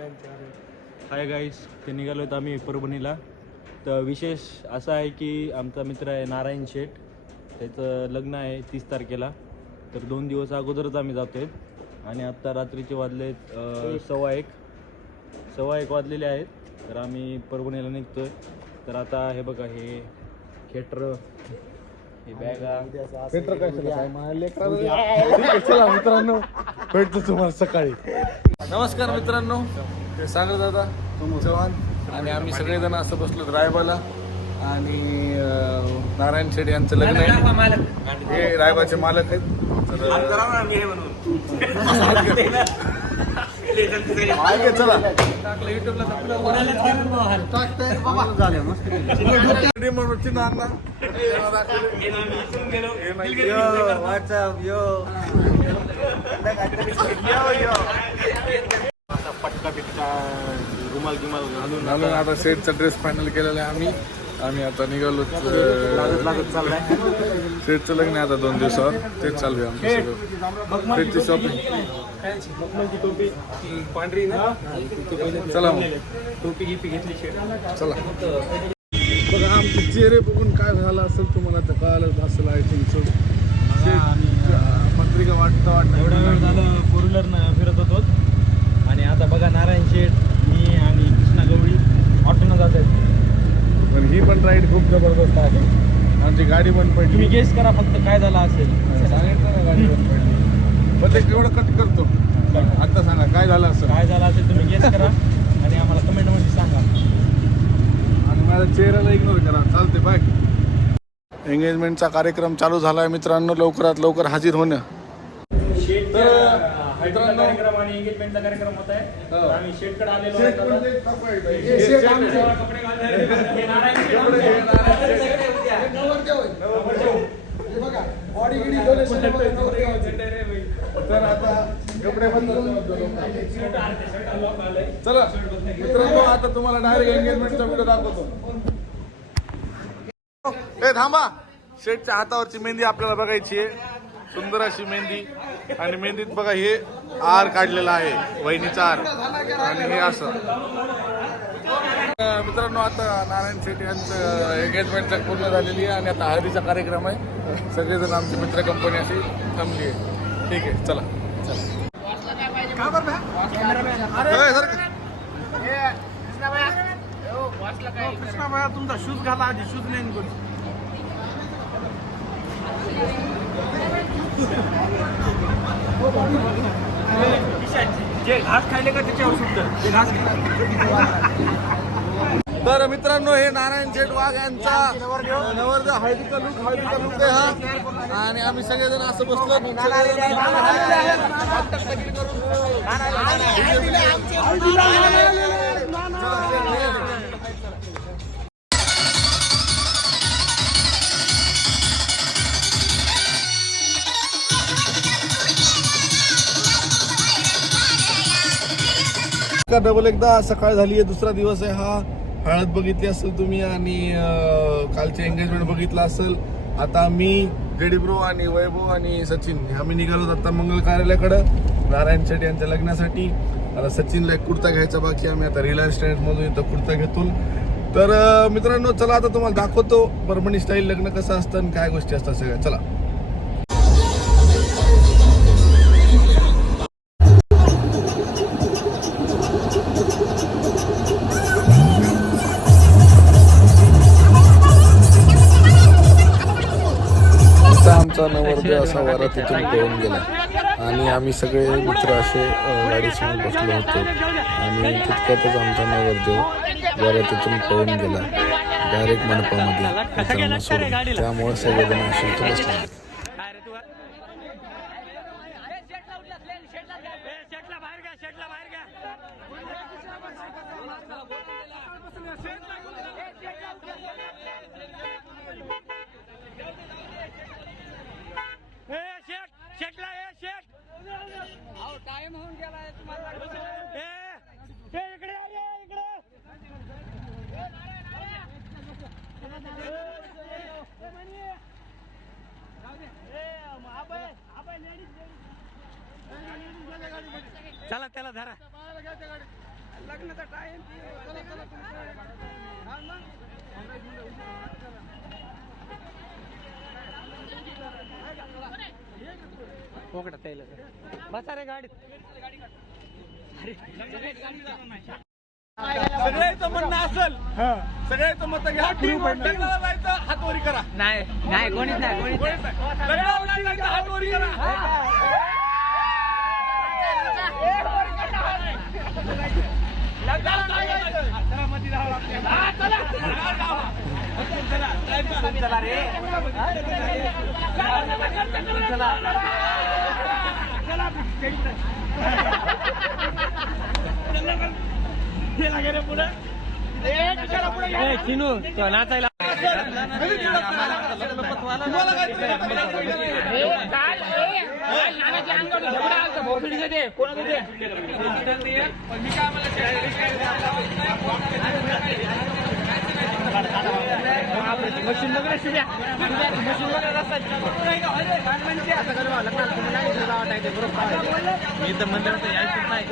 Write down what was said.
Hi guys, ते निघालो आहेत आम्ही परभणीला. तर विशेष असं आहे की आमचा मित्र आहे नारायण शेठ, त्याचं लग्न आहे 30 तारखेला. तर 2 दिवस अगोदरच आम्ही जातो आहे आणि आत्ता रात्रीचे वाजले 1:15 वाजलेले आहेत. तर आम्ही परभणीला निघतो आहे. तर आता हे बघा, हे थिएटर, हे बॅगा, पेट्रोल काय चला मित्रांनो, भेटतो तुम्हाला सकाळी. नमस्कार मित्रांनो, ते सागर दादा चव्हाण आणि आम्ही सगळेजण असं बसलो रायबाला. आणि नारायण शेठ यांचं लग्न आहे. हे रायबाचे मालक आहेत. तर चला पटका पिटका, रुमाल गिमाल घालून आता सेटचा ड्रेस फायनल केलेला आहे आम्ही आता निघालो. सेटचं लग्न आहे आता 2 दिवसावर, तेच चालू आहे आमचं सगळं. सेटची शॉपिंग. पांढरी ना, चला मग, टोपी गिपी घेतली. चला. बघा आमचे चेहरे बघून काय झालं असेल तुम्हाला तर कळालं असेल आहे तुमचं. पत्रिका वाटतं एवढा वेळ झालं 4 व्हीलरनं फिरत होतो आणि आता बघा नारायण शेठ, मी आणि कृष्णा गवळी ऑटोनं जात आहेत. पण ही पण राईड खूप जबरदस्त आहे. आमची गाडी पण पडली. तुम्ही गेस करा फक्त काय झालं असेल. सांगितलं ना, गाडी पण पडली. पण ते एवढं कट करतो. आता सांगा काय झालं असेल. काय झालं असेल तुम्ही गेस करा आणि आम्हाला कमेंटमध्ये सांगा. आणि माझ्या चेहऱ्याला इग्नोर करा, चालते. बाय. एंगेजमेंटचा कार्यक्रम चालू झाला आहे मित्रांनो, लवकरात लवकर हजर होणं. कार्यक्रम आणि एंगेजमेंटचा कार्यक्रम होत आहे. आम्ही शेटकडे आलेलो तर आता कपडे चला मित्रांनो, आता तुम्हाला डायरेक्ट एंगेजमेंटचा व्हिडिओ दाखवतो. ए थांबा, शेटच्या हातावरची मेहंदी आपल्याला बघायची आहे. सुंदर अशी मेहंदी. आणि मेहंदीत बघा हे आर काढलेला आहे, वहिनीचा आर. आणि हे असं मित्रांनो, आता नारायण शेठ यांचं एंगेजमेंट पूर्ण झालेली आहे आणि आता हळदीचा कार्यक्रम आहे. सगळेजण आमची मित्र कंपनी अशी थांबली आहे. ठीक आहे, चला. कृष्णा भाया, तुमचा शूज घाला आधी, शूज नाही कोणी. जे घास खायले का त्याच्यावर सुटतं ते घास. तर मित्रांनो, हे नारायण शेठ वाघ यांचा नवरदेव हळदीचा लुक आहे हा. आणि आम्ही सगळेजण असं बसलो. डबल एकदा सकाळ झाली आहे, दुसरा दिवस आहे हा. हळद बघितली असेल तुम्ही आणि कालचे एंगेजमेंट बघितलं असेल. आता मी, जेडी ब्रो आणि वैभव आणि सचिन आम्ही निघालो आता मंगल कार्यालयाकडं नारायण शेठ यांच्या लग्नासाठी. आता सचिनला एक कुर्ता घ्यायचा बाकी. आम्ही आता रिलायन्स ट्रेंड्समधून इथं कुर्ता घेतो. तर मित्रांनो, चला आता तुम्हाला दाखवतो परभणी स्टाईल लग्न कसं असतं आणि काय गोष्टी असतात सगळ्या. चला. आमचा नवरदेव असा वरातीतून पळून गेला आणि आम्ही सगळे मित्र असे गाडीसमोर बसलो होतो आणि तितक्यातच आमचा नवरदेव वरातीतून पळून गेला डायरेक्ट मंडपामध्ये मित्रांना सोडून. त्यामुळे सगळेजण असे इथं बसले. टाइम होऊन गेला तुम्हाला. चला त्याला धरा. बसा रे गाडीत. सगळ्याचं म्हणणं असेल, सगळ्याचं मत घ्या. लग्नाला जायचं हात वरी करा. नाही नाही कोणीच नाही कोणीच नाही. लग्नाला जायचं हात वरी करा. चिनू तो नाचायला मशीन वगैरे शिव्या मशीन वगैरे मी तर मंदिरात यायचंच नाही.